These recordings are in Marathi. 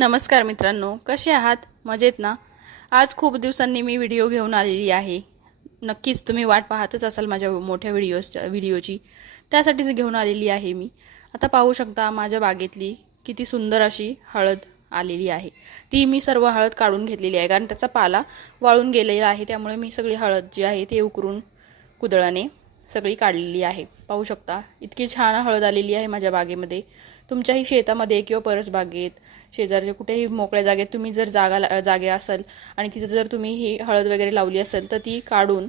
नमस्कार मित्रांनो, कसे आहात? मजेत ना? आज खूप दिवसांनी मी व्हिडिओ घेऊन आलेली आहे. नक्कीच तुम्ही वाट पाहतच असाल माझ्या मोठ्या व्हिडिओची. त्यासाठीच घेऊन आलेली आहे मी. आता पाहू शकता माझ्या बागेतली किती सुंदर अशी हळद आलेली आहे. ती मी सर्व हळद काढून घेतलेली आहे कारण त्याचा पाला वाळून गेलेला आहे. त्यामुळे मी सगळी हळद जी आहे ती उकरून कुदळाने सगळी काढलेली आहे. पाहू शकता इतकी छान हळद आलेली आहे माझ्या बागेमध्ये. तुमच्याही शेतामध्ये किंवा परसबागेत शेजारच्या कुठेही मोकळ्या जागेत तुम्ही जर जागे असेल आणि तिथे जर तुम्ही ही हळद वगैरे लावली असेल तर ती काढून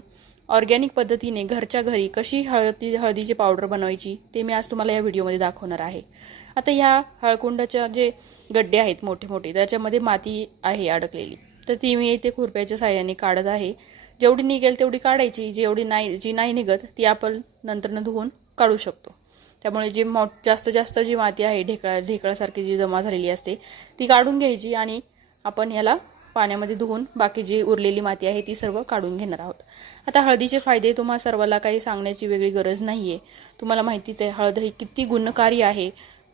ऑर्गॅनिक पद्धतीने घरच्या घरी कशी हळदीची पावडर बनवायची ते मी आज तुम्हाला या व्हिडिओमध्ये दाखवणार आहे. आता ह्या हळकुंडाच्या जे गड्डे आहेत मोठे मोठे त्याच्यामध्ये माती आहे अडकलेली, तर ती मी इथे खुरप्याच्या साहाय्याने काढत आहे. जेवढी निघेल तेवढी काढायची, जी नाही निघत ती आपण नंतरनं धुवून काढू शकतो. त्यामुळे जी जास्त जी माती आहे ढेकळासारखी जी जमा झालेली असते ती काढून घ्यायची आणि आपण याला पाण्यामध्ये धुवून बाकी जी उरलेली माती आहे ती सर्व काढून घेणार आहोत. आता हळदीचे फायदे तुम्हा सर्वांना काही सांगण्याची वेगळी गरज नाही आहे. तुम्हाला माहितीच आहे हळद ही किती गुणकारी आहे,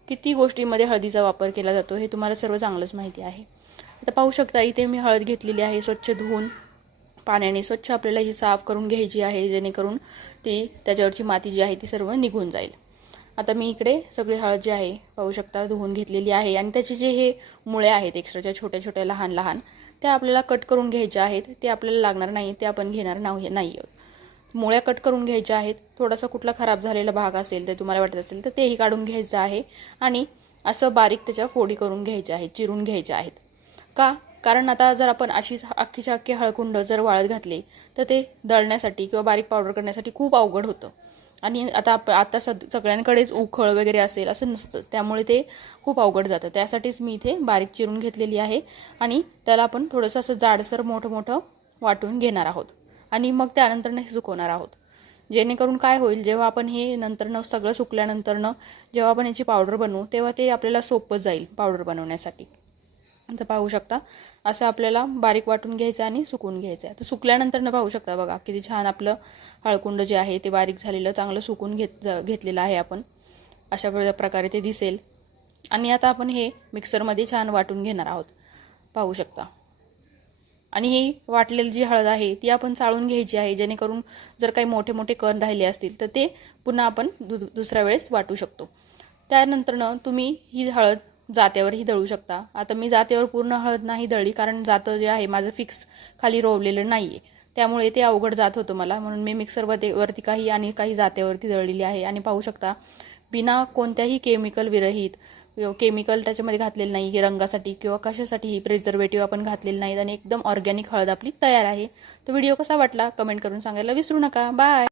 किती गोष्टींमध्ये हळदीचा वापर केला जातो हे तुम्हाला सर्व चांगलंच माहिती आहे. आता पाहू शकता इथे मी हळद घेतलेली आहे, स्वच्छ धुवून पाण्याने स्वच्छ आपल्याला ही साफ करून घ्यायची आहे जेणेकरून ती त्याच्यावरची माती जी आहे ती सर्व निघून जाईल. आता मी इकडे सगळी हळद जी आहे पाहू शकता धुवून घेतलेली आहे आणि त्याचे जे हे मुळे आहेत एक्स्ट्राच्या छोट्या लहान लहान त्या आपल्याला कट करून घ्यायच्या आहेत. ते आपल्याला लागणार नाही, ते आपण घेणार नाही आहोत. मुळ्या कट करून घ्यायच्या आहेत. थोडासा कुठला खराब झालेला भाग असेल तर तुम्हाला वाटत असेल तर तेही काढून घ्यायचं आहे आणि असं बारीक त्याच्या फोडी करून घ्यायच्या आहेत, चिरून घ्यायच्या आहेत. कारण आता जर आपण अशीच अख्खीच्या अख्खे हळकुंड जर वाळत घातले तर ते दळण्यासाठी किंवा बारीक पावडर करण्यासाठी खूप अवघड होतं. आणि आता सगळ्यांकडेच उखळ वगैरे असेल असं नसतं, त्यामुळे ते खूप अवघड जातं. त्यासाठीच मी इथे बारीक चिरून घेतलेली आहे आणि त्याला आपण थोडंसं असं जाडसर मोठं वाटून घेणार आहोत आणि मग त्यानंतरनं हे सुकवणार आहोत. जेणेकरून काय होईल, जेव्हा आपण हे नंतरनं सगळं सुकल्यानंतरनं जेव्हा आपण याची पावडर बनवू तेव्हा ते आपल्याला सोपं जाईल पावडर बनवण्यासाठी. आता पाहू शकता असं आपल्याला बारीक वाटून घ्यायचं आणि सुकून घ्यायचं. तर सुकल्यानंतर पाहू शकता बघा किती छान आपलं हळकुंड जे आहे ते बारीक झालेलं चांगलं सुकून घेतलेलं आहे आपण. अशा प्रकारे ते दिसेल. आणि आता आपण हे मिक्सरमध्ये छान वाटून घेणार आहोत पाहू शकता. आणि ही वाटलेली जी हळद आहे ती आपण चाळून घ्यायची आहे जेणेकरून जर काही मोठे कण राहिले असतील तर ते पुन्हा आपण दुसऱ्या वेळेस वाटू शकतो. त्यानंतरनं तुम्ही ही हळद जात्यावरही दळू शकता. आता मी जात्यावर पूर्ण हळद नाही दळली कारण जातं जे आहे माझं फिक्स खाली रोवलेलं नाही आहे, त्यामुळे ते अवघड जात होतं मला, म्हणून मी मिक्सरवरती काही जात्यावरती दळलेली आहे. आणि पाहू शकता बिना कोणत्याही केमिकल त्याच्यामध्ये घातलेलं नाही की रंगासाठी किंवा कशासाठीही प्रिझर्वेटिव्ह आपण घातलेलं नाहीत आणि एकदम ऑर्गॅनिक हळद आपली तयार आहे. तो व्हिडिओ कसा वाटला कमेंट करून सांगायला विसरू नका. बाय.